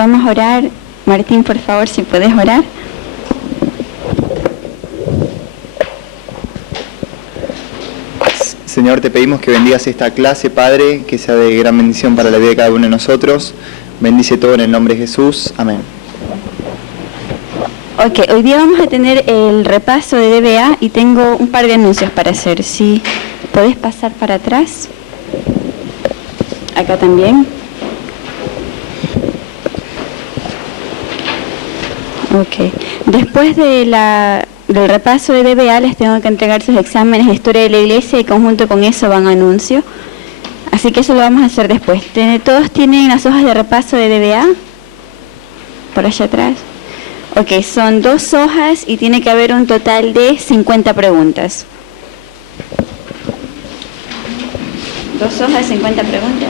Vamos a orar. Martín, por favor, si puedes orar. Señor, te pedimos que bendigas esta clase, Padre, que sea de gran bendición para la vida de cada uno de nosotros. Bendice todo en el nombre de Jesús. Amén. Ok, hoy día vamos a tener el repaso de DBA y tengo un par de anuncios para hacer. Si podés pasar para atrás. Acá también. Ok. Después del repaso de DBA les tengo que entregar sus exámenes de historia de la iglesia y conjunto con eso van a anuncio. Así que eso lo vamos a hacer después. ¿Todos tienen las hojas de repaso de DBA? Por allá atrás. Ok, son 2 hojas y tiene que haber un total de 50 preguntas. 2 hojas, 50 preguntas.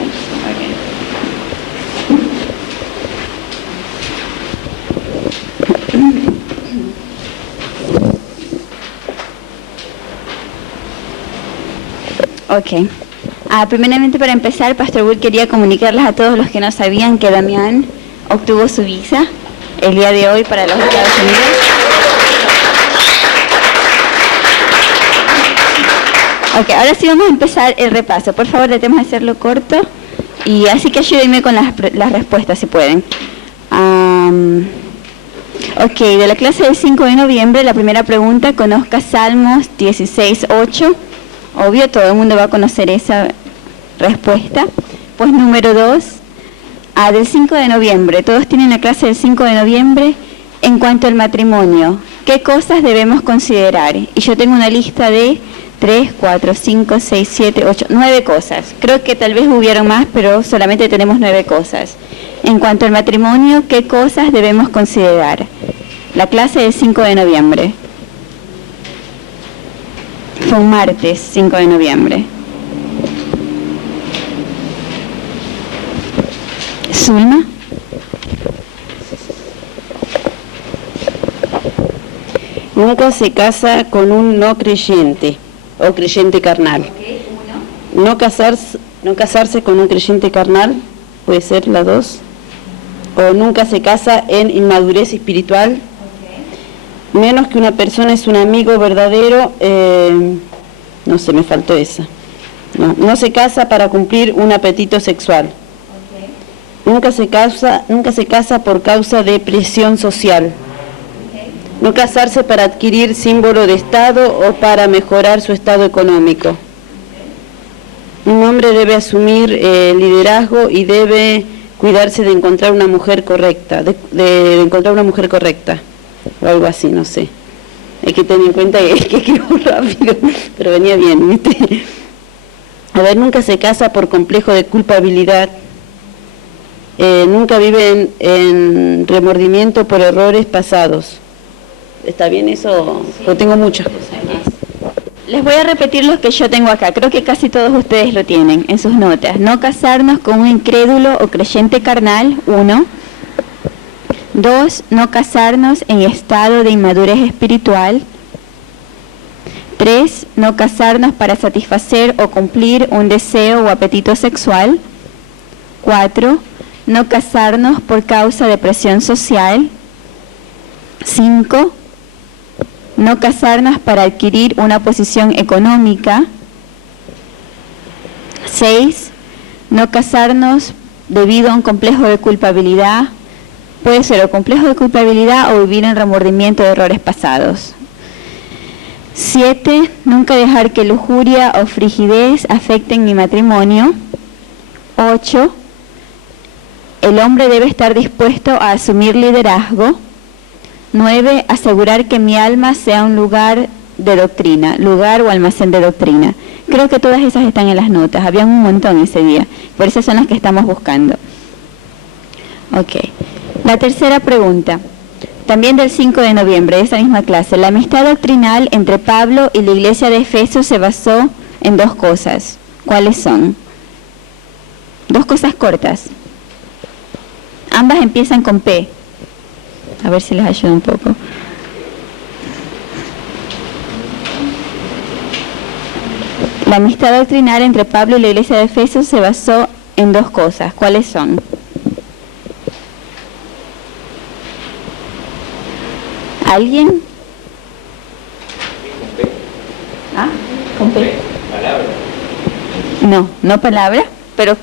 Ok. Primeramente, para empezar, Pastor Wood quería comunicarles a todos los que no sabían que Damián obtuvo su visa el día de hoy para los Estados Unidos. Ok, ahora sí vamos a empezar el repaso. Por favor, tratemos de hacerlo corto y así que ayúdenme con las respuestas si pueden. Ok, de la clase del 5 de noviembre, la primera pregunta, conozca Salmos 16:8. Obvio, todo el mundo va a conocer esa respuesta. Pues número 2, del 5 de noviembre, todos tienen la clase del 5 de noviembre. En cuanto al matrimonio, ¿qué cosas debemos considerar? Y yo tengo una lista de 3, 4, 5, 6, 7, 8, 9 cosas. Creo que tal vez hubieron más, pero solamente tenemos 9 cosas. En cuanto al matrimonio, ¿qué cosas debemos considerar? La clase del 5 de noviembre. Fue un martes, 5 de noviembre. Zulma. Nunca se casa con un no creyente o creyente carnal. Okay, 1. No casarse con un creyente carnal, puede ser la 2. O nunca se casa en inmadurez espiritual. Okay. Menos que una persona es un amigo verdadero, no sé, me faltó esa. No se casa para cumplir un apetito sexual. Okay. Nunca se casa por causa de presión social. No casarse para adquirir símbolo de estado o para mejorar su estado económico. Un hombre debe asumir liderazgo y debe cuidarse de encontrar una mujer correcta, de encontrar una mujer correcta, o algo así, no sé. Hay que tener en cuenta que escribo rápido, pero venía bien, ¿viste? A ver, nunca se casa por complejo de culpabilidad. Nunca vive en remordimiento por errores pasados. ¿Está bien eso? Sí. Porque tengo muchas cosas más. Les voy a repetir los que yo tengo acá. Creo que casi todos ustedes lo tienen en sus notas. No casarnos con un incrédulo o creyente carnal, 1. 2. No casarnos en estado de inmadurez espiritual. 3. No casarnos para satisfacer o cumplir un deseo o apetito sexual. 4. No casarnos por causa de presión social. 5. No casarnos para adquirir una posición económica. 6. No casarnos debido a un complejo de culpabilidad. Puede ser o complejo de culpabilidad o vivir en remordimiento de errores pasados. 7. Nunca dejar que lujuria o frigidez afecten mi matrimonio. 8. El hombre debe estar dispuesto a asumir liderazgo. 9. Asegurar que mi alma sea un lugar de doctrina, lugar o almacén de doctrina. Creo que todas esas están en las notas, habían un montón ese día, por eso son las que estamos buscando. Ok. La tercera pregunta, también del 5 de noviembre, de esa misma clase. La amistad doctrinal entre Pablo y la iglesia de Efeso se basó en 2 cosas. ¿Cuáles son? 2 cosas cortas. Ambas empiezan con P. A ver si les ayuda un poco. La amistad doctrinal entre Pablo y la iglesia de Efeso se basó en 2 cosas. ¿Cuáles son? ¿Alguien? ¿Ah? ¿Con P? Palabra. No, no palabra, pero...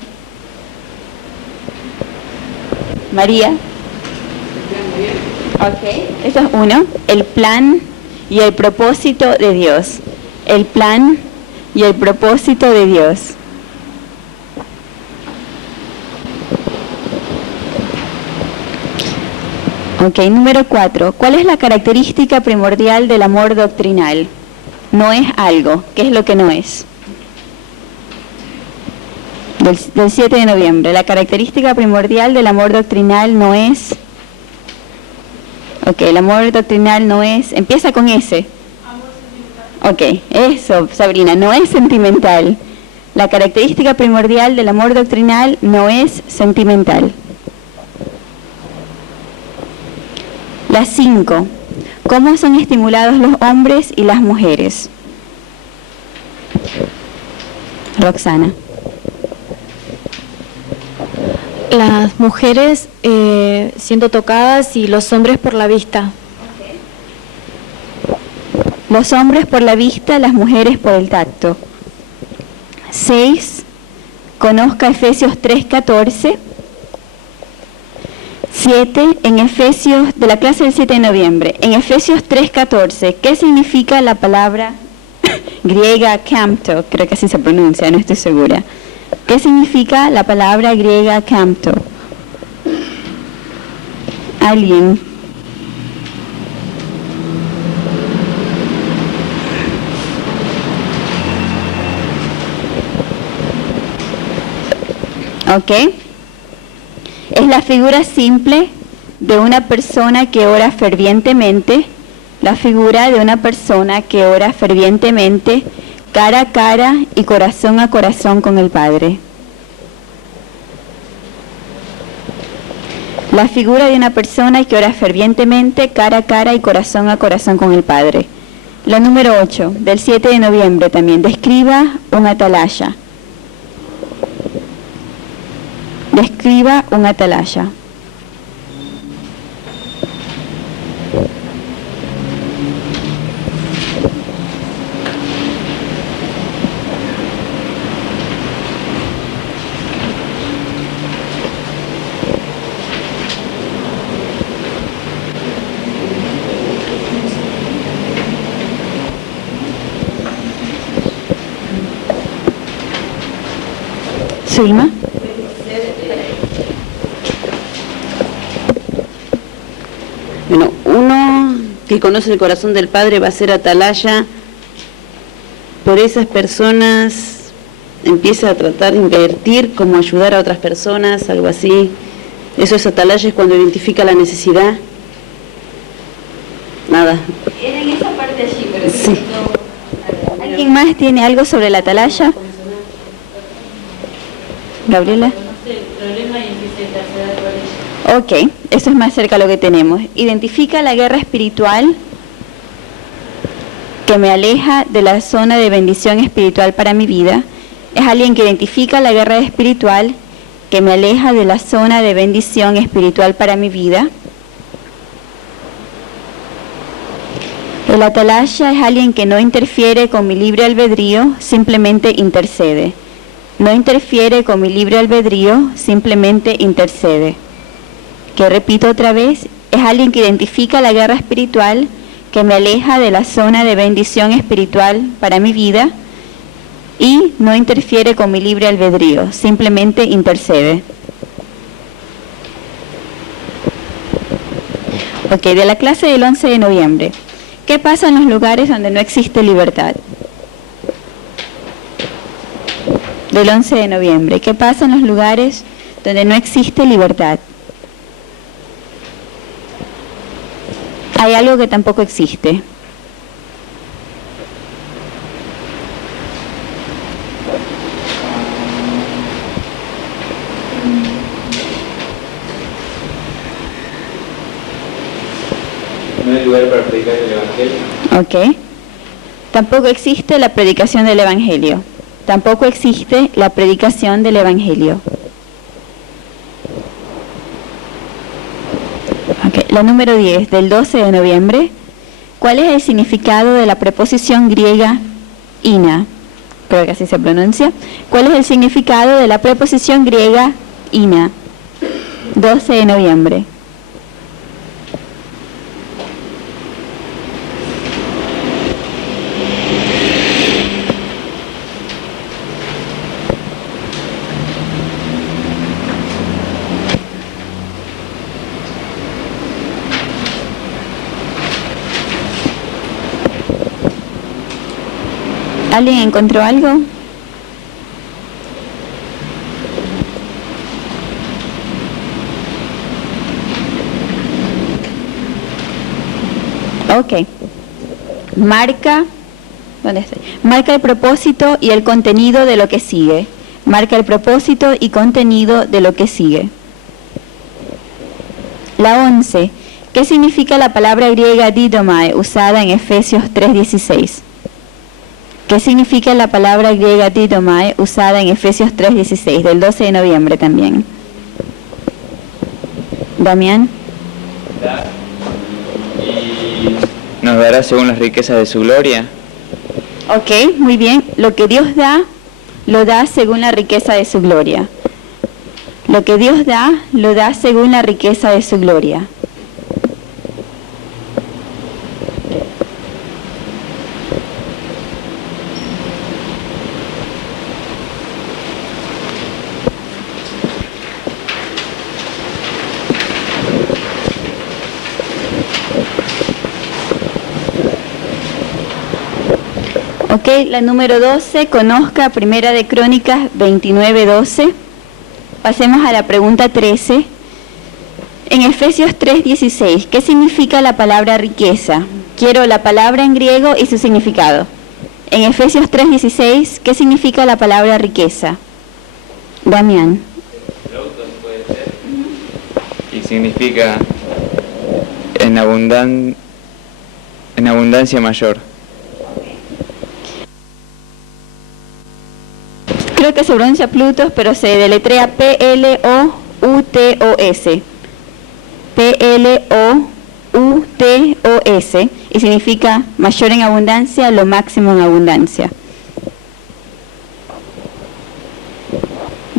María. Ok, eso es uno. El plan y el propósito de Dios. El plan y el propósito de Dios. Ok, número 4. ¿Cuál es la característica primordial del amor doctrinal? No es algo. ¿Qué es lo que no es? Del 7 de noviembre. La característica primordial del amor doctrinal no es... Ok, el amor doctrinal no es... Empieza con S. Ok, eso, Sabrina, no es sentimental. La característica primordial del amor doctrinal no es sentimental. La 5. ¿Cómo son estimulados los hombres y las mujeres? Roxana. Las mujeres siendo tocadas y los hombres por la vista. Los hombres por la vista, las mujeres por el tacto. 6. Conozca Efesios 3:14. 7. En Efesios, de la clase del 7 de noviembre, en Efesios 3:14, ¿qué significa la palabra griega campto? Creo que así se pronuncia, no estoy segura. ¿Qué significa la palabra griega campto? ¿Alguien? Ok. Es la figura simple de una persona que ora fervientemente, la figura de una persona que ora fervientemente, cara a cara y corazón a corazón con el Padre. La figura de una persona que ora fervientemente, cara a cara y corazón a corazón con el Padre. La número 8, del 7 de noviembre también, describa un atalaya. Describa un atalaya. Zulma. Bueno, uno que conoce el corazón del Padre va a ser atalaya. Por esas personas empieza a tratar de invertir, como ayudar a otras personas, algo así. Eso es atalaya, es cuando identifica la necesidad. Nada. Era en esa parte allí, pero Sí. ¿Alguien más tiene algo sobre la atalaya? Gabriela. Ok, eso es más cerca de lo que tenemos. Identifica la guerra espiritual que me aleja de la zona de bendición espiritual para mi vida. Es alguien que identifica la guerra espiritual que me aleja de la zona de bendición espiritual para mi vida. El atalaya es alguien que no interfiere con mi libre albedrío, simplemente intercede. No interfiere con mi libre albedrío, simplemente intercede. Que repito otra vez, es alguien que identifica la guerra espiritual que me aleja de la zona de bendición espiritual para mi vida y no interfiere con mi libre albedrío, simplemente intercede. Ok, de la clase del 11 de noviembre. ¿Qué pasa en los lugares donde no existe libertad? Del 11 de noviembre. ¿Qué pasa en los lugares donde no existe libertad? Hay algo que tampoco existe. No hay lugar para predicar el Evangelio. Ok. Tampoco existe la predicación del Evangelio. Tampoco existe la predicación del Evangelio. Ok, la número 10, del 12 de noviembre. ¿Cuál es el significado de la preposición griega ina? Creo que así se pronuncia. ¿Cuál es el significado de la preposición griega ina? 12 de noviembre. ¿Alguien encontró algo? Ok. Marca, ¿dónde estoy? Marca el propósito y el contenido de lo que sigue. Marca el propósito y contenido de lo que sigue. La 11. ¿Qué significa la palabra griega didomai usada en Efesios 3:16? ¿Qué significa la palabra griega didomai usada en Efesios 3:16, del 12 de noviembre también? Damián. Y nos dará según las riquezas de su gloria. Ok, muy bien. Lo que Dios da, lo da según la riqueza de su gloria. Lo que Dios da, lo da según la riqueza de su gloria. Ok, la número 12, conozca Primera de Crónicas 29:12. Pasemos a la pregunta 13. En Efesios 3:16, ¿qué significa la palabra riqueza? Quiero la palabra en griego y su significado. En Efesios 3:16, ¿qué significa la palabra riqueza? Damián. Puede ser. Y significa en abundancia mayor. Creo que se pronuncia Plutos, pero se deletrea P-L-O-U-T-O-S. P-L-O-U-T-O-S. Y significa mayor en abundancia, lo máximo en abundancia.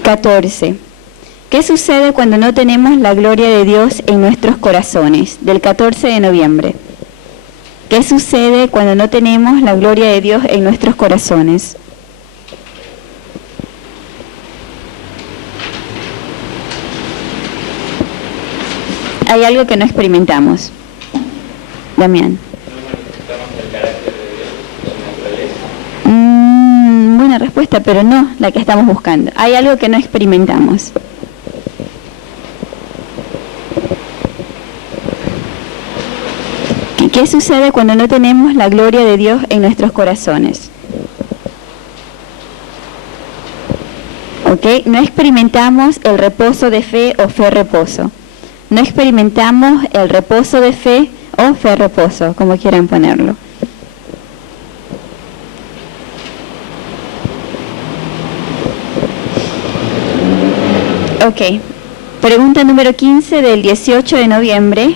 14. ¿Qué sucede cuando no tenemos la gloria de Dios en nuestros corazones? Del 14 de noviembre. ¿Qué sucede cuando no tenemos la gloria de Dios en nuestros corazones? Hay algo que no experimentamos. Damián. ¿No manifestamos el carácter de Dios, su naturaleza? Buena respuesta, pero no la que estamos buscando. Hay algo que no experimentamos. ¿Qué sucede cuando no tenemos la gloria de Dios en nuestros corazones? ¿Ok? No experimentamos el reposo de fe o fe-reposo. No experimentamos el reposo de fe o fe-reposo, como quieran ponerlo. Ok. Pregunta número 15 del 18 de noviembre.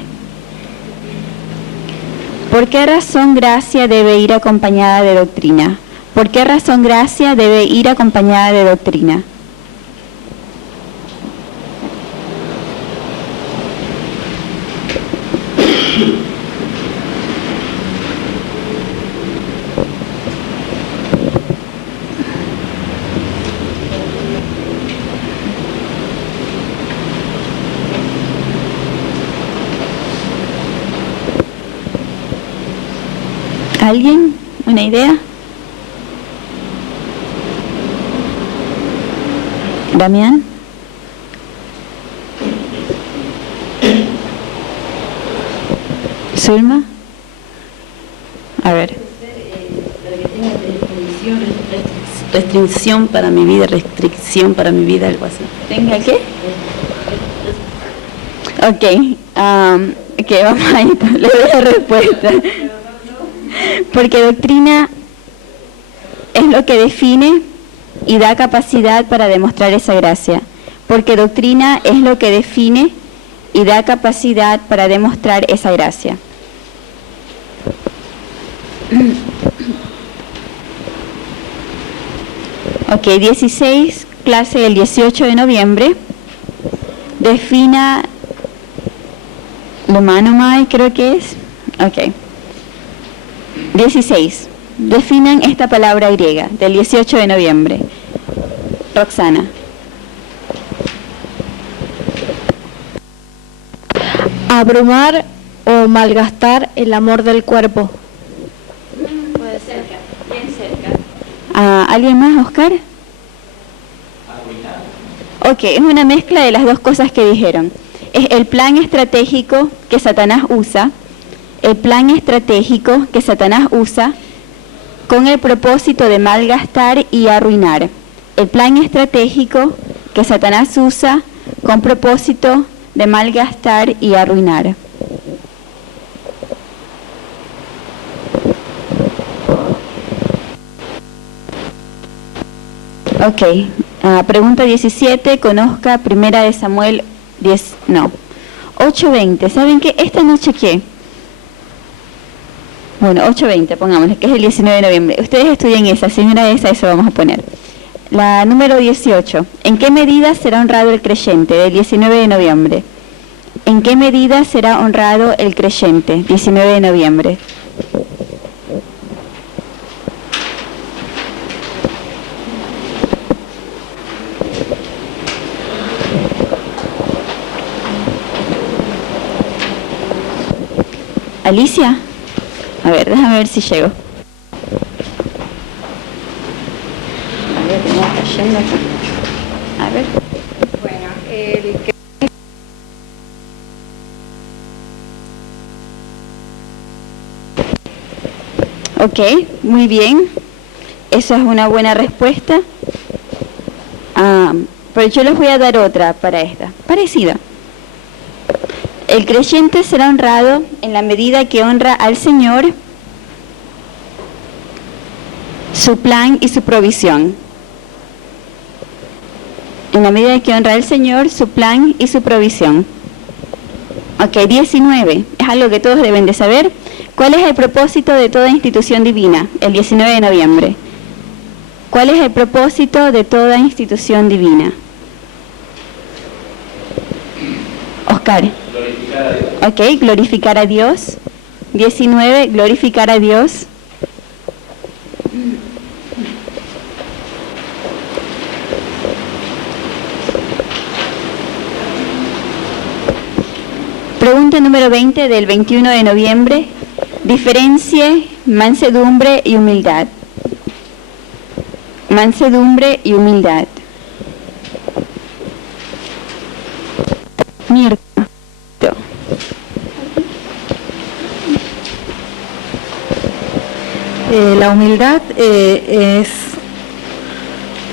¿Por qué razón gracia debe ir acompañada de doctrina? ¿Por qué razón gracia debe ir acompañada de doctrina? ¿Alguien? ¿Una idea? ¿Damián? ¿Zulma? A ver. Restricción para mi vida, algo así. ¿Tenga qué? Ok, vamos a ir, le doy la respuesta. Porque doctrina es lo que define y da capacidad para demostrar esa gracia. Porque doctrina es lo que define y da capacidad para demostrar esa gracia. Ok, 16, clase del 18 de noviembre. Defina lo manomai, creo que es. Ok. 16. Definan esta palabra griega del 18 de noviembre. Roxana. Abrumar o malgastar el amor del cuerpo. Puede ser. Bien cerca. ¿Alguien más, Oscar? Ok, es una mezcla de las dos cosas que dijeron. Es el plan estratégico que Satanás usa, el plan estratégico que Satanás usa con el propósito de malgastar y arruinar. El plan estratégico que Satanás usa con propósito de malgastar y arruinar. Ok, pregunta 17, conozca Primera de Samuel 8:20. ¿Saben qué? Esta noche, ¿qué? Bueno, 8:20, pongámosle, que es el 19 de noviembre. Ustedes estudien esa, señora, eso vamos a poner. La número 18. ¿En qué medida será honrado el creyente? Del 19 de noviembre. ¿En qué medida será honrado el creyente? 19 de noviembre. Alicia, a ver, déjame ver si llego. A ver, ¿cómo está yendo acá? A ver. Bueno, el que Ok, muy bien. Esa es una buena respuesta. Pero yo les voy a dar otra para esta, parecida. El creyente será honrado en la medida que honra al Señor, su plan y su provisión. En la medida que honra al Señor, su plan y su provisión. Ok, 19. Es algo que todos deben de saber. ¿Cuál es el propósito de toda institución divina? El 19 de noviembre. ¿Cuál es el propósito de toda institución divina? Oscar. Glorificar a Dios. Ok, glorificar a Dios. 19, glorificar a Dios. Pregunta número 20 del 21 de noviembre. Diferencie mansedumbre y humildad. Mansedumbre y humildad. Mirta. La humildad es,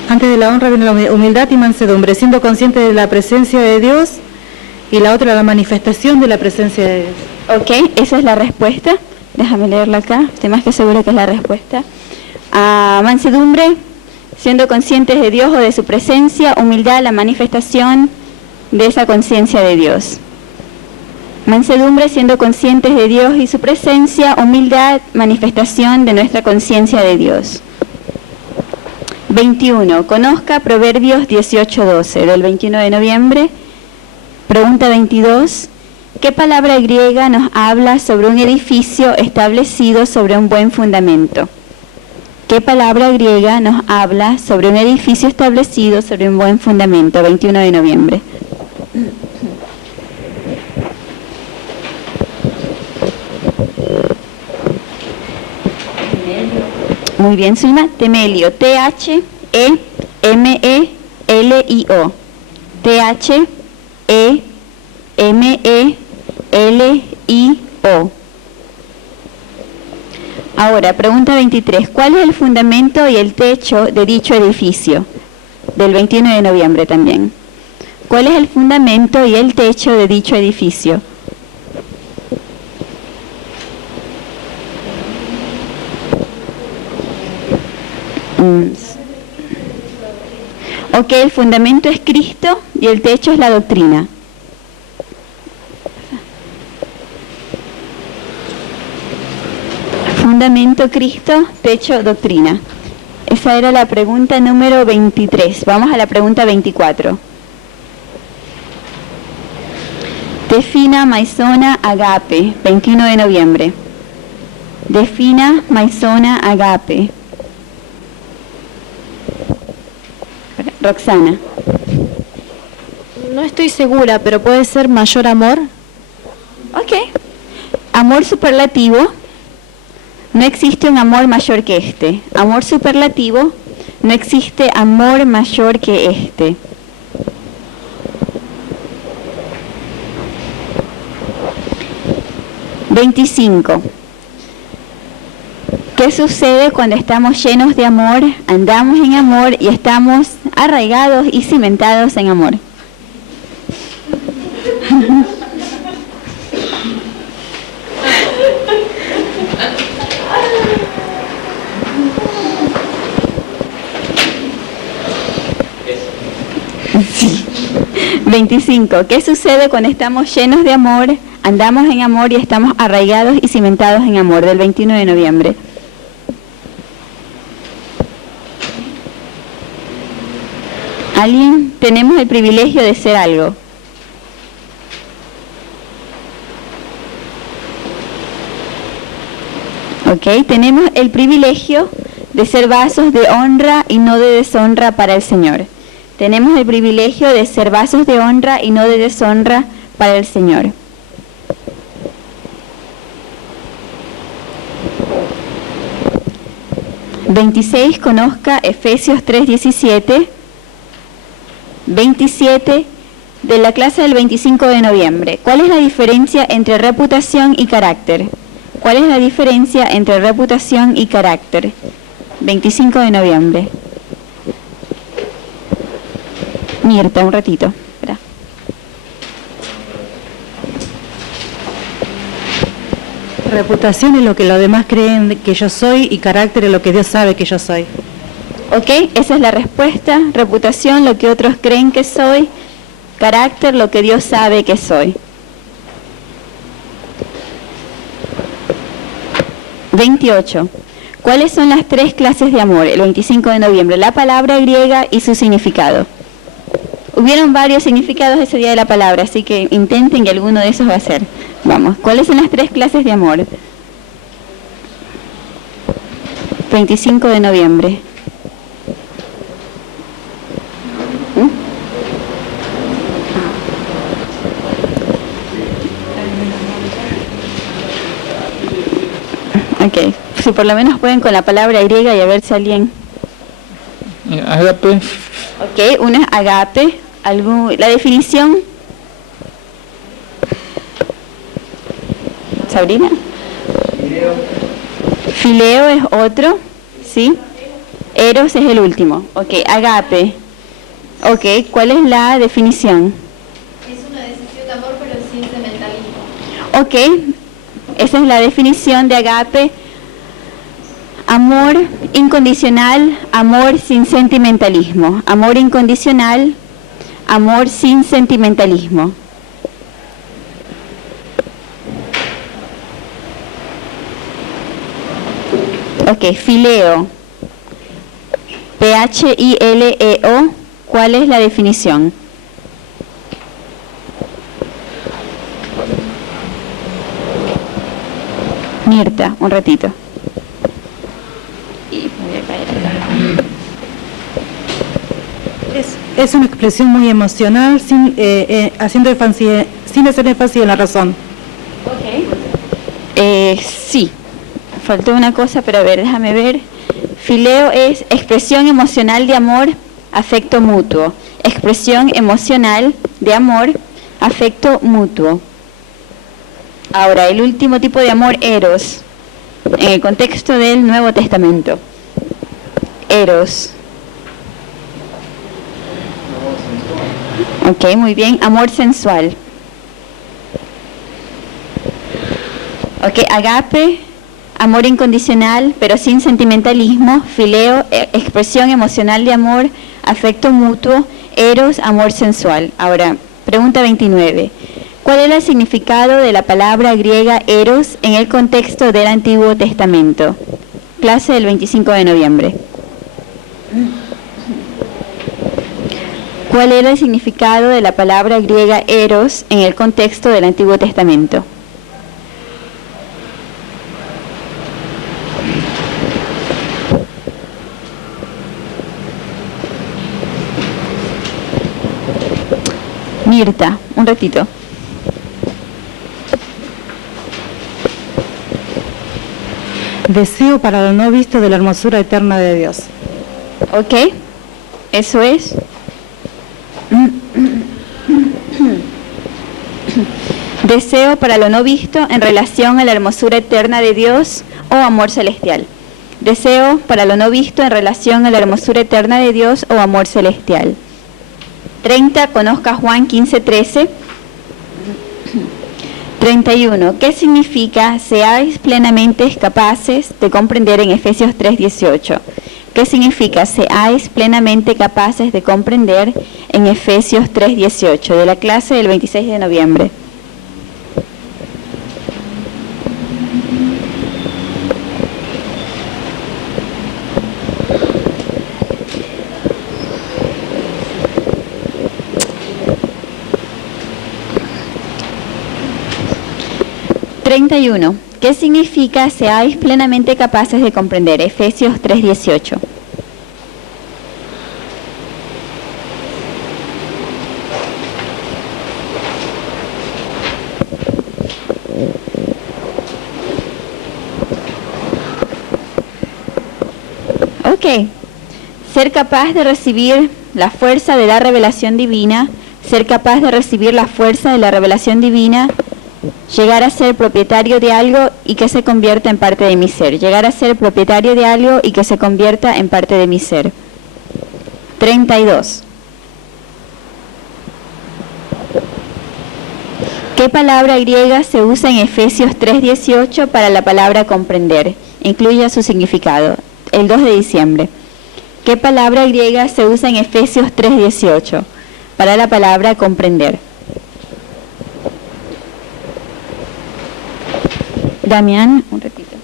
antes de la honra viene la humildad y mansedumbre, siendo consciente de la presencia de Dios, y la otra la manifestación de la presencia de Dios. Ok, esa es la respuesta. Déjame leerla acá, estoy más que segura que es la respuesta. Mansedumbre, siendo conscientes de Dios o de su presencia. Humildad, la manifestación de esa conciencia de Dios. Mansedumbre, siendo conscientes de Dios y su presencia. Humildad, manifestación de nuestra conciencia de Dios. 21. Conozca Proverbios 18:12 del 21 de noviembre. Pregunta 22. ¿Qué palabra griega nos habla sobre un edificio establecido sobre un buen fundamento? ¿Qué palabra griega nos habla sobre un edificio establecido sobre un buen fundamento? 21 de noviembre. Muy bien, Zulma. Temelio. T-H-E-M-E-L-I-O. T-H-E-M-E-L-I-O. Ahora, pregunta 23. ¿Cuál es el fundamento y el techo de dicho edificio? Del 21 de noviembre también. ¿Cuál es el fundamento y el techo de dicho edificio? Ok, el fundamento es Cristo y el techo es la doctrina. fundamento, Cristo, techo, doctrina. Esa era la pregunta número 23. Vamos a la pregunta 24. Defina maizona agape, 21 de noviembre. Defina maizona agape. Roxana. No estoy segura, pero puede ser mayor amor. Ok. Amor superlativo. No existe un amor mayor que este. Amor superlativo. No existe amor mayor que este. (25) ¿Qué sucede cuando estamos llenos de amor, andamos en amor y estamos arraigados y cimentados en amor? Sí. 25. ¿Qué sucede cuando estamos llenos de amor, andamos en amor y estamos arraigados y cimentados en amor? Del 21 de noviembre. ¿Alguien? Tenemos el privilegio de ser algo. Ok, tenemos el privilegio de ser vasos de honra y no de deshonra para el Señor. Tenemos el privilegio de ser vasos de honra y no de deshonra para el Señor. (26) Conozca Efesios 3:17. 27 de la clase del 25 de noviembre. ¿Cuál es la diferencia entre reputación y carácter? ¿Cuál es la diferencia entre reputación y carácter? 25 de noviembre. Mirta, un ratito. Espera. Reputación es lo que los demás creen que yo soy y carácter es lo que Dios sabe que yo soy. Ok, esa es la respuesta. Reputación, lo que otros creen que soy. Carácter, lo que Dios sabe que soy. 28. ¿Cuáles son las 3 clases de amor? El 25 de noviembre. La palabra griega y su significado. Hubieron varios significados ese día de la palabra, así que intenten que alguno de esos va a ser. Vamos, ¿cuáles son las 3 clases de amor? 25 de noviembre. Ok, si por lo menos pueden con la palabra griega y a ver si alguien... Agape. Ok, una es agape. ¿La definición? ¿Sabrina? Fileo es otro, ¿sí? Eros es el último. Ok, agape. Ok, ¿cuál es la definición? Es una decisión de amor pero sin sentimentalismo. Ok, esa es la definición de agape. Amor incondicional, amor sin sentimentalismo. Amor incondicional, amor sin sentimentalismo. Ok, fileo. P-H-I-L-E-O. ¿Cuál es la definición? Mirta, un ratito. Y voy a caer acá. Es una expresión muy emocional, sin hacer énfasis en la razón. Sí, faltó una cosa, pero a ver, déjame ver. Fileo es expresión emocional de amor, afecto mutuo. Expresión emocional de amor, afecto mutuo. Ahora, el último tipo de amor, eros, en el contexto del Nuevo Testamento. Eros. Ok, muy bien. Amor sensual. Ok, agape, amor incondicional, pero sin sentimentalismo. Fileo, expresión emocional de amor, afecto mutuo. Eros, amor sensual. Ahora, pregunta 29. ¿Cuál era el significado de la palabra griega eros en el contexto del Antiguo Testamento? Clase del 25 de noviembre. ¿Cuál era el significado de la palabra griega eros en el contexto del Antiguo Testamento? Mirta, un ratito. Deseo para lo no visto de la hermosura eterna de Dios. Ok, eso es. Deseo para lo no visto en relación a la hermosura eterna de Dios o amor celestial. Deseo para lo no visto en relación a la hermosura eterna de Dios o amor celestial. 30, conozca Juan 15:13. 31. ¿Qué significa seáis plenamente capaces de comprender en Efesios 3:18? ¿Qué significa seáis plenamente capaces de comprender en Efesios 3:18? De la clase del 26 de noviembre. ¿Qué significa seáis plenamente capaces de comprender? Efesios 3:18. Ok. Ser capaz de recibir la fuerza de la revelación divina, ser capaz de recibir la fuerza de la revelación divina, llegar a ser propietario de algo y que se convierta en parte de mi ser. Llegar a ser propietario de algo y que se convierta en parte de mi ser. 32. ¿Qué palabra griega se usa en Efesios 3:18 para la palabra comprender? Incluya su significado. El 2 de diciembre. ¿Qué palabra griega se usa en Efesios 3:18 para la palabra comprender? Damián, un ratito.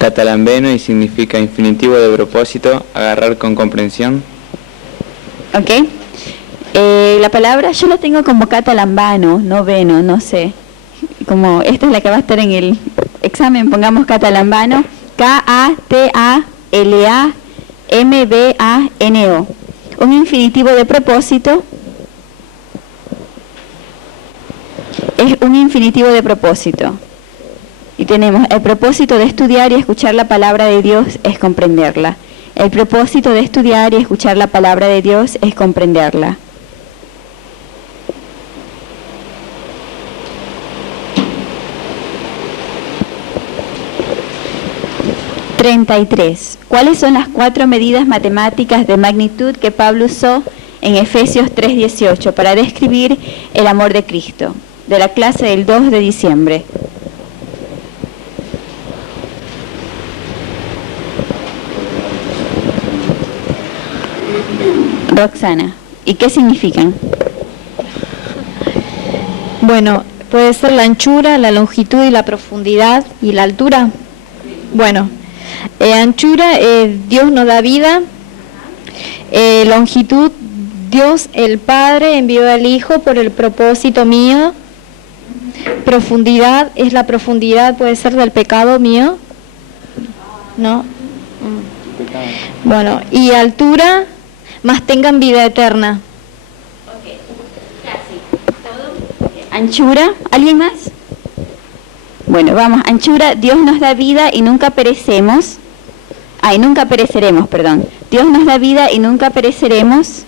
Catalambeno y significa infinitivo de propósito, agarrar con comprensión. Ok. La palabra yo la tengo como catalambano, no veno, no sé. Como esta es la que va a estar en el examen, pongamos catalambano. K-A-T-A-L-A-M-B-A-N-O. Un infinitivo de propósito. Es un infinitivo de propósito. Y tenemos el propósito de estudiar y escuchar la palabra de Dios es comprenderla. El propósito de estudiar y escuchar la palabra de Dios es comprenderla. (33) ¿Cuáles son las 4 medidas matemáticas de magnitud que Pablo usó en Efesios 3:18 para describir el amor de Cristo? De la clase del 2 de diciembre. Roxana, ¿y qué significan? Bueno, puede ser la anchura, la longitud y la profundidad y la altura. Bueno, anchura, Dios nos da vida. Longitud, Dios el Padre envió al Hijo por el propósito mío. Profundidad, es la profundidad, puede ser del pecado mío. ¿No? Bueno, y altura, más tengan vida eterna. Ok, casi. ¿Todo? Anchura, ¿alguien más? Bueno, vamos, anchura, Dios nos da vida y nunca perecemos. Nunca pereceremos, perdón. Dios nos da vida y nunca pereceremos.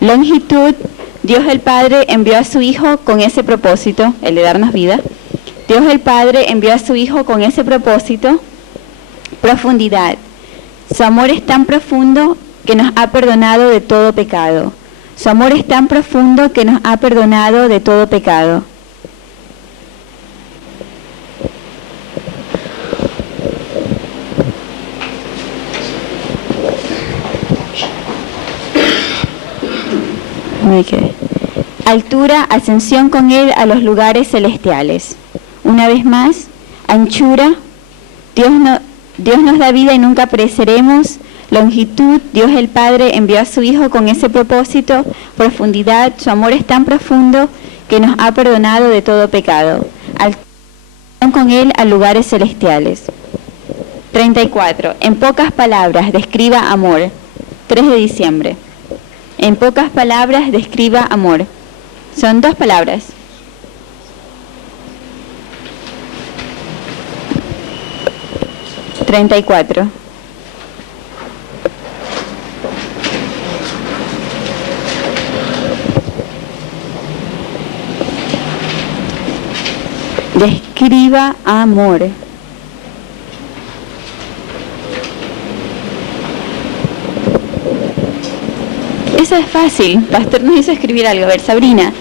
Longitud, Dios el Padre envió a su Hijo con ese propósito, el de darnos vida. Dios el Padre envió a su Hijo con ese propósito. Profundidad, su amor es tan profundo que nos ha perdonado de todo pecado. Su amor es tan profundo que nos ha perdonado de todo pecado. Me quedé. Altura, ascensión con Él a los lugares celestiales. Una vez más, anchura, Dios nos da vida y nunca pereceremos. Longitud, Dios el Padre envió a su Hijo con ese propósito. Profundidad, su amor es tan profundo que nos ha perdonado de todo pecado. Altura con Él a lugares celestiales. 34. En pocas palabras, describa amor. 3 de diciembre. En pocas palabras, describa amor. Son 2 palabras. – 34. Describa amor. Eso es fácil. Pastor nos hizo escribir algo. A ver, Sabrina.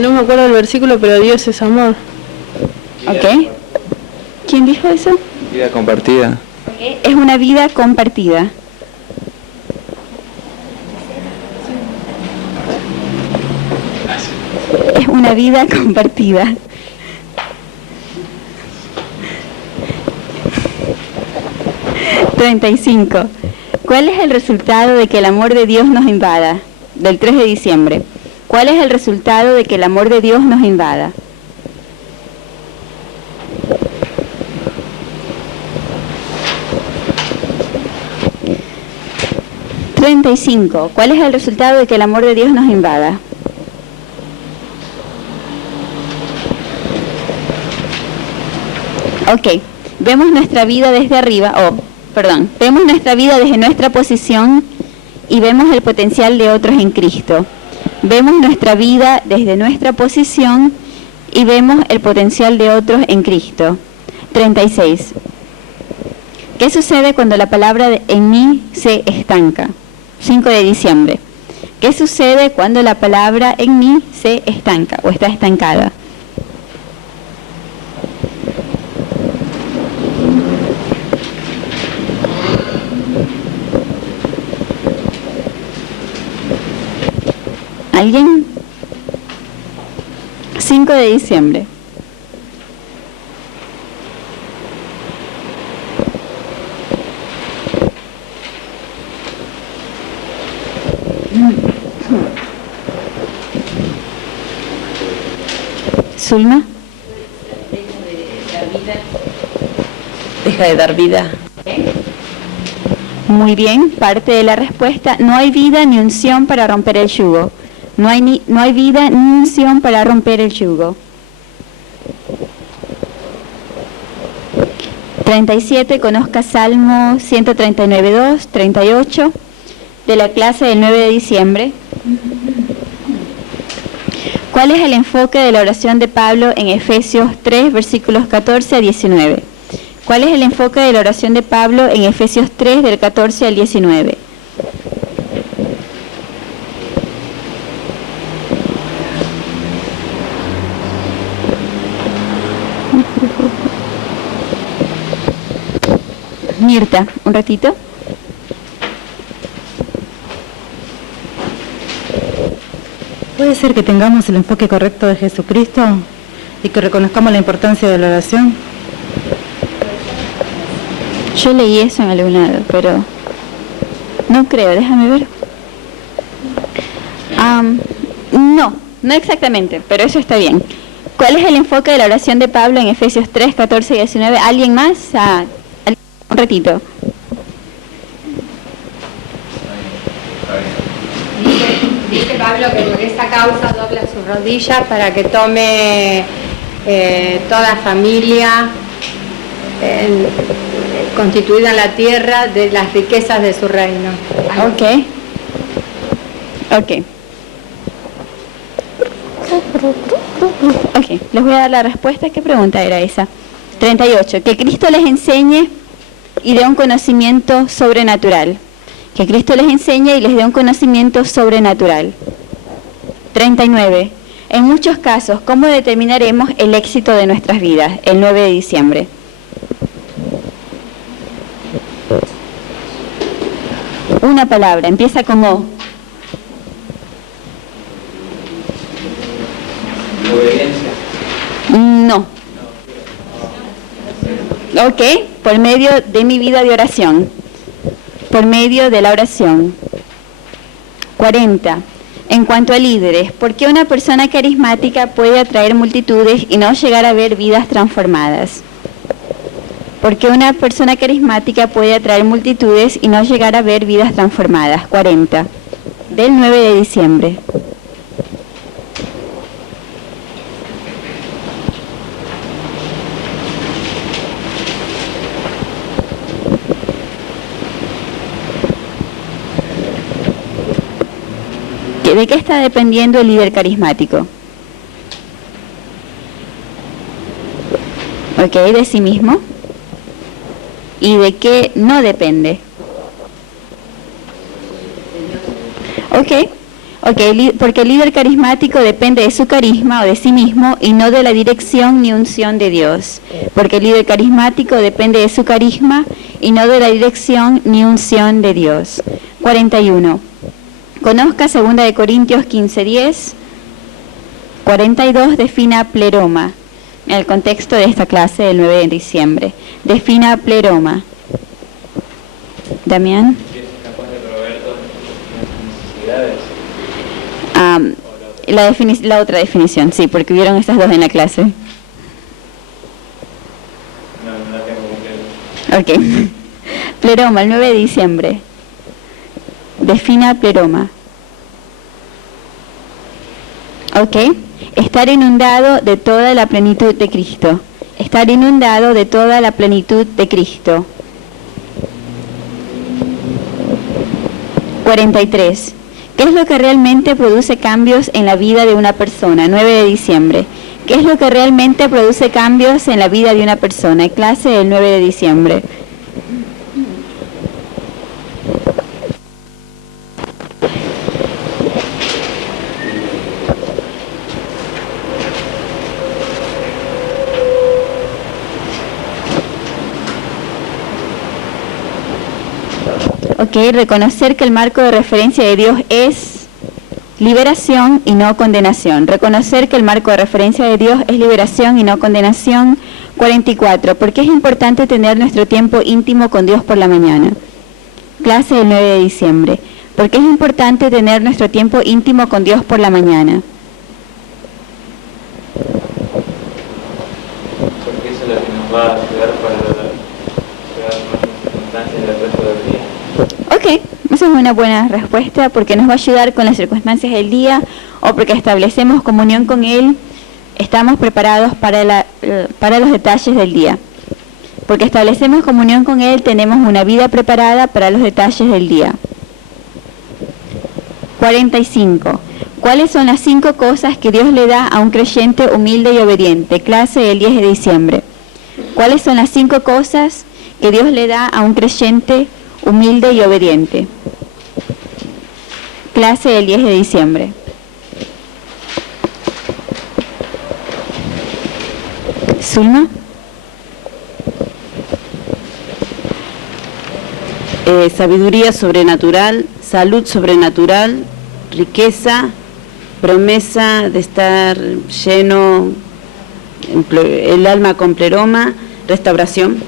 No me acuerdo del versículo, pero Dios es amor. Ok. ¿Quién dijo eso? Vida compartida. Okay. Es una vida compartida. Es una vida compartida. –35. ¿Cuál es el resultado de que el amor de Dios nos invada? Del 3 de diciembre. ¿Cuál es el resultado de que el amor de Dios nos invada? –35. ¿Cuál es el resultado de que el amor de Dios nos invada? Ok, vemos nuestra vida desde arriba, vemos nuestra vida desde nuestra posición y vemos el potencial de otros en Cristo. Vemos nuestra vida desde nuestra posición y vemos el potencial de otros en Cristo. 36. ¿Qué sucede cuando la palabra en mí se estanca? 5 de diciembre. ¿Qué sucede cuando la palabra en mí se estanca o está estancada? ¿Alguien? 5 de diciembre. Zulma. Deja de dar vida. Muy bien, parte de la respuesta. No hay vida ni unción para romper el yugo. No hay vida ni unción para romper el yugo. 37, conozca Salmo 139.2, 38, de la clase del 9 de diciembre. ¿Cuál es el enfoque de la oración de Pablo en Efesios 3, versículos 14 a 19? ¿Cuál es el enfoque de la oración de Pablo en Efesios 3, del 14 al 19? Mirta, un ratito. ¿Puede ser que tengamos el enfoque correcto de Jesucristo y que reconozcamos la importancia de la oración? Yo leí eso en algún lado, pero no creo, déjame ver. No exactamente, pero eso está bien. ¿Cuál es el enfoque de la oración de Pablo en Efesios 3, 14 y 19? ¿Alguien más? Un ratito. Dice Pablo que por esta causa dobla sus rodillas para que tome toda familia constituida en la tierra de las riquezas de su reino. Ok, les voy a dar la respuesta. ¿Qué pregunta era esa? 38. Que Cristo les enseñe y dé un conocimiento sobrenatural. Que Cristo les enseñe y les dé un conocimiento sobrenatural. 39. En muchos casos, ¿cómo determinaremos el éxito de nuestras vidas? El 9 de diciembre. una palabra, empieza con O. Obediencia. No. Ok, por medio de mi vida de oración. Por medio de la oración. 40. En cuanto a líderes, ¿por qué una persona carismática puede atraer multitudes y no llegar a ver vidas transformadas? ¿Por qué una persona carismática puede atraer multitudes y no llegar a ver vidas transformadas? 40. Del 9 de diciembre. ¿De qué está dependiendo el líder carismático? Ok, de sí mismo. ¿Y de qué no depende? Ok, porque el líder carismático depende de su carisma o de sí mismo y no de la dirección ni unción de Dios. Porque el líder carismático depende de su carisma y no de la dirección ni unción de Dios. 41. Conozca 2 de Corintios 15:10. 42. Defina pleroma. En el contexto de esta clase del 9 de diciembre. Defina pleroma. Damián. ¿Es capaz de proveer todas las necesidades? La otra definición, sí, porque hubieron estas dos en la clase. No la tengo completa. Ok. Pleroma, el 9 de diciembre. Defina pleroma. Ok. Estar inundado de toda la plenitud de Cristo. Estar inundado de toda la plenitud de Cristo. 43. ¿Qué es lo que realmente produce cambios en la vida de una persona? 9 de diciembre. ¿Qué es lo que realmente produce cambios en la vida de una persona? Clase del 9 de diciembre. Ok, reconocer que el marco de referencia de Dios es liberación y no condenación. Reconocer que el marco de referencia de Dios es liberación y no condenación. 44. ¿Por qué es importante tener nuestro tiempo íntimo con Dios por la mañana? Clase del 9 de diciembre. ¿Por qué es importante tener nuestro tiempo íntimo con Dios por la mañana? Porque eso es lo que nos va a ayudar para llegar a las circunstancias del resto del día. Ok, esa es una buena respuesta, porque nos va a ayudar con las circunstancias del día o porque establecemos comunión con Él, estamos preparados para los detalles del día. Porque establecemos comunión con Él, tenemos una vida preparada para los detalles del día. 45. ¿Cuáles son las 5 cosas que Dios le da a un creyente humilde y obediente? Clase del 10 de diciembre. ¿Cuáles son las 5 cosas que Dios le da a un creyente humilde y obediente? Clase del 10 de diciembre. Zulma. Sabiduría sobrenatural, salud sobrenatural, riqueza, promesa de estar lleno, el alma con pleroma, restauración.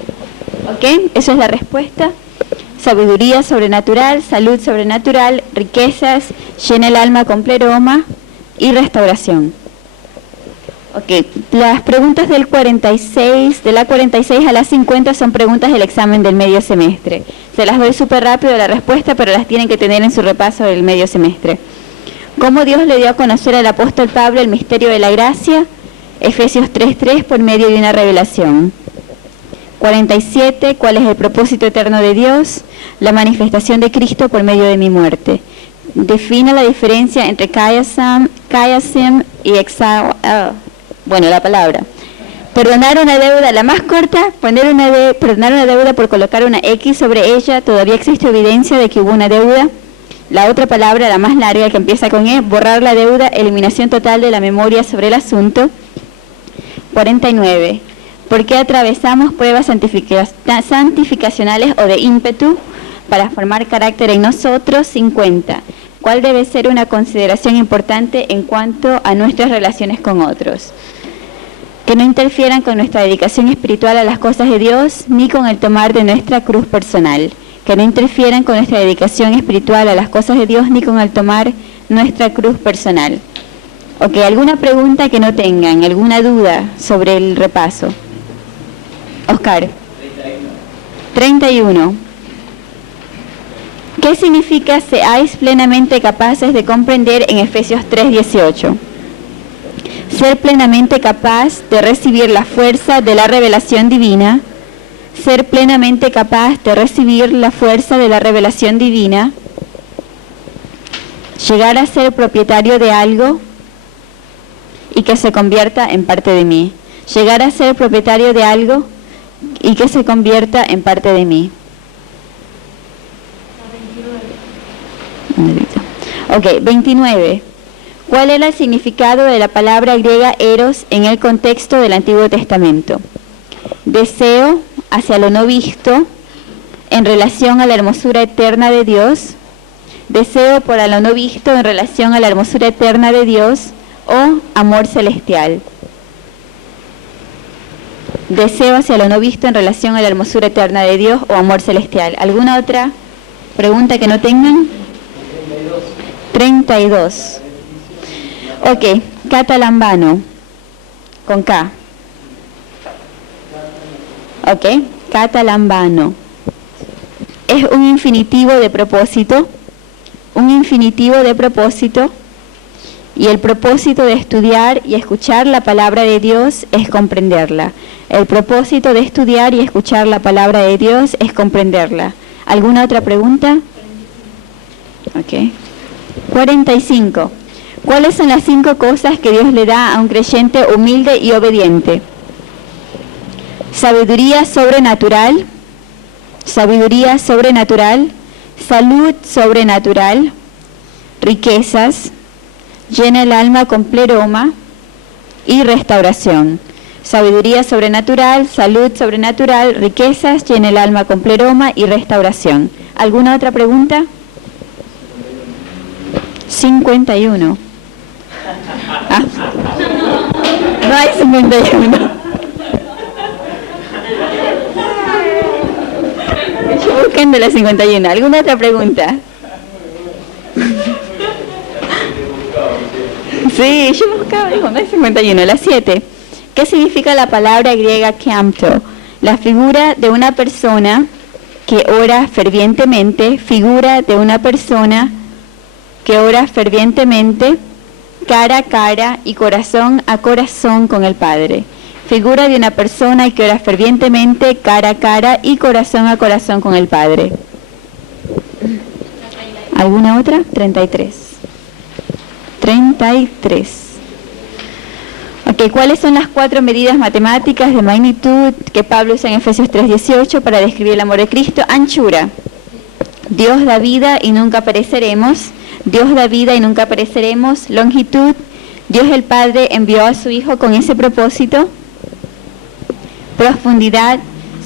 Ok, esa es la respuesta. Sabiduría sobrenatural, salud sobrenatural, riquezas, llena el alma con pleroma y restauración. Ok, las preguntas del 46, de la 46 a la 50 son preguntas del examen del medio semestre. Se las doy súper rápido la respuesta, pero las tienen que tener en su repaso del medio semestre. ¿Cómo Dios le dio a conocer al apóstol Pablo el misterio de la gracia? Efesios 3:3, por medio de una revelación. 47, ¿cuál es el propósito eterno de Dios? La manifestación de Cristo por medio de mi muerte. Defina la diferencia entre kaiasim y la palabra. Perdonar una deuda, la más corta, perdonar una deuda por colocar una X sobre ella, todavía existe evidencia de que hubo una deuda. La otra palabra, la más larga, que empieza con E, borrar la deuda, eliminación total de la memoria sobre el asunto. 49. ¿Por qué atravesamos pruebas santificacionales o de ímpetu? para formar carácter en nosotros. 50. ¿Cuál debe ser una consideración importante en cuanto a nuestras relaciones con otros? Que no interfieran con nuestra dedicación espiritual a las cosas de Dios, ni con el tomar de nuestra cruz personal. Que no interfieran con nuestra dedicación espiritual a las cosas de Dios, ni con el tomar nuestra cruz personal. Ok, ¿alguna pregunta que no tengan? ¿Alguna duda sobre el repaso? Oscar. 31. ¿Qué significa seáis plenamente capaces de comprender en Efesios 3:18? Ser plenamente capaz de recibir la fuerza de la revelación divina. Ser plenamente capaz de recibir la fuerza de la revelación divina. Llegar a ser propietario de algo y que se convierta en parte de mí. Llegar a ser propietario de algo y que se convierta en parte de mí. Ok, 29. ¿Cuál era el significado de la palabra griega eros en el contexto del Antiguo Testamento? Deseo hacia lo no visto en relación a la hermosura eterna de Dios. Deseo por lo no visto en relación a la hermosura eterna de Dios o amor celestial. Deseo hacia lo no visto en relación a la hermosura eterna de Dios o amor celestial. ¿Alguna otra pregunta que no tengan? 32. Ok, catalambano, con K. Ok, catalambano. Es un infinitivo de propósito. Un infinitivo de propósito. Y el propósito de estudiar y escuchar la palabra de Dios es comprenderla. El propósito de estudiar y escuchar la palabra de Dios es comprenderla. ¿Alguna otra pregunta? Ok. 45. ¿Cuáles son las 5 cosas que Dios le da a un creyente humilde y obediente? Sabiduría sobrenatural, sabiduría sobrenatural, salud sobrenatural, riquezas, llena el alma con pleroma y restauración. Sabiduría sobrenatural, salud sobrenatural, riquezas, llena el alma con pleroma y restauración. ¿Alguna otra pregunta? 51. Ah. No hay 51. Yo buscando la 51. ¿Alguna otra pregunta? Sí, yo buscaba, digo, no hay 51. La 7. ¿Qué significa la palabra griega campto? La figura de una persona que ora fervientemente, figura de una persona que ora fervientemente, cara a cara y corazón a corazón con el Padre. Figura de una persona que ora fervientemente, cara a cara y corazón a corazón con el Padre. ¿Alguna otra? 33. 33. Ok, ¿cuáles son las 4 medidas matemáticas de magnitud que Pablo usa en Efesios 3:18 para describir el amor de Cristo? Anchura. Dios da vida y nunca pereceremos. Dios da vida y nunca pereceremos. Longitud. Dios el Padre envió a su Hijo con ese propósito. Profundidad.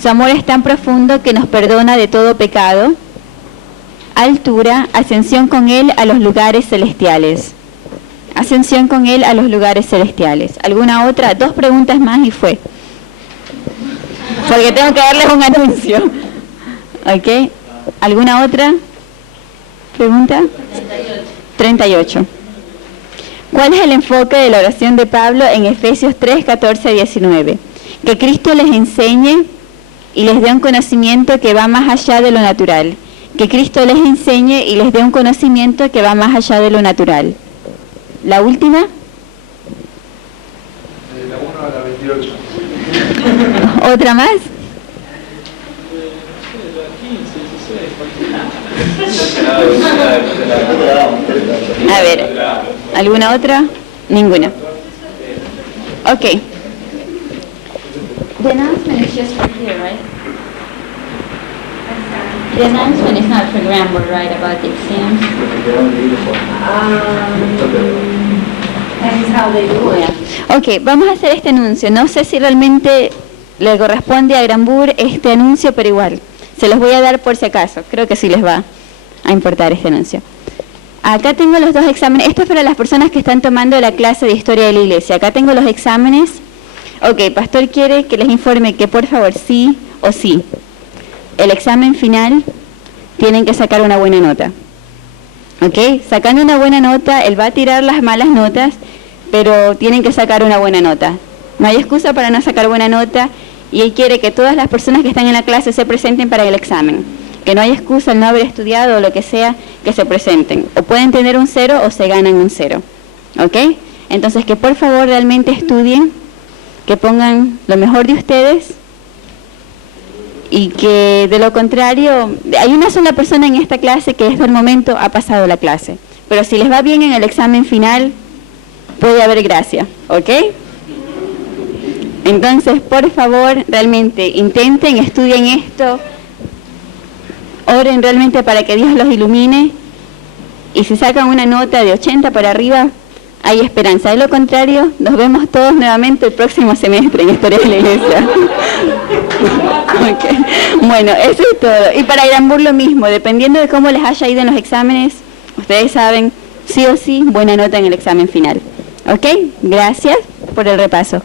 Su amor es tan profundo que nos perdona de todo pecado. Altura. Ascensión con Él a los lugares celestiales. Ascensión con Él a los lugares celestiales. ¿Alguna otra? 2 preguntas más y fue. Porque tengo que darles un anuncio. ¿Ok? ¿Alguna otra pregunta? 38. ¿Cuál es el enfoque de la oración de Pablo en Efesios 3, 14 a 19? Que Cristo les enseñe y les dé un conocimiento que va más allá de lo natural. Que Cristo les enseñe y les dé un conocimiento que va más allá de lo natural. ¿La última? La 1 a la 28. ¿Otra más? A ver, ¿alguna otra? Ninguna. Ok. The announcement is just for here, right? The announcement is not for grammar, right, about the exams? That is how they do it. Ok, vamos a hacer este anuncio. No sé si realmente le corresponde a Granbur este anuncio, pero igual. Se los voy a dar por si acaso, creo que sí les va a importar este anuncio. Acá tengo los 2 exámenes, esto es para las personas que están tomando la clase de Historia de la Iglesia. Acá tengo los exámenes. Ok, pastor quiere que les informe que por favor sí o sí. El examen final tienen que sacar una buena nota. Ok, sacando una buena nota, él va a tirar las malas notas, pero tienen que sacar una buena nota. No hay excusa para no sacar buena nota y él quiere que todas las personas que están en la clase se presenten para el examen. Que no hay excusa al no haber estudiado o lo que sea, que se presenten. O pueden tener un 0 o se ganan un 0. ¿Ok? Entonces que por favor realmente estudien, que pongan lo mejor de ustedes y que de lo contrario, hay una sola persona en esta clase que hasta el momento ha pasado la clase. Pero si les va bien en el examen final, puede haber gracia. ¿Ok? Entonces, por favor, realmente intenten, estudien esto, oren realmente para que Dios los ilumine y si sacan una nota de 80 para arriba, hay esperanza. De lo contrario, nos vemos todos nuevamente el próximo semestre en Historia de la Iglesia. Okay. Bueno, eso es todo. Y para Irambur lo mismo, dependiendo de cómo les haya ido en los exámenes, ustedes saben, sí o sí, buena nota en el examen final. ¿Ok? Gracias por el repaso.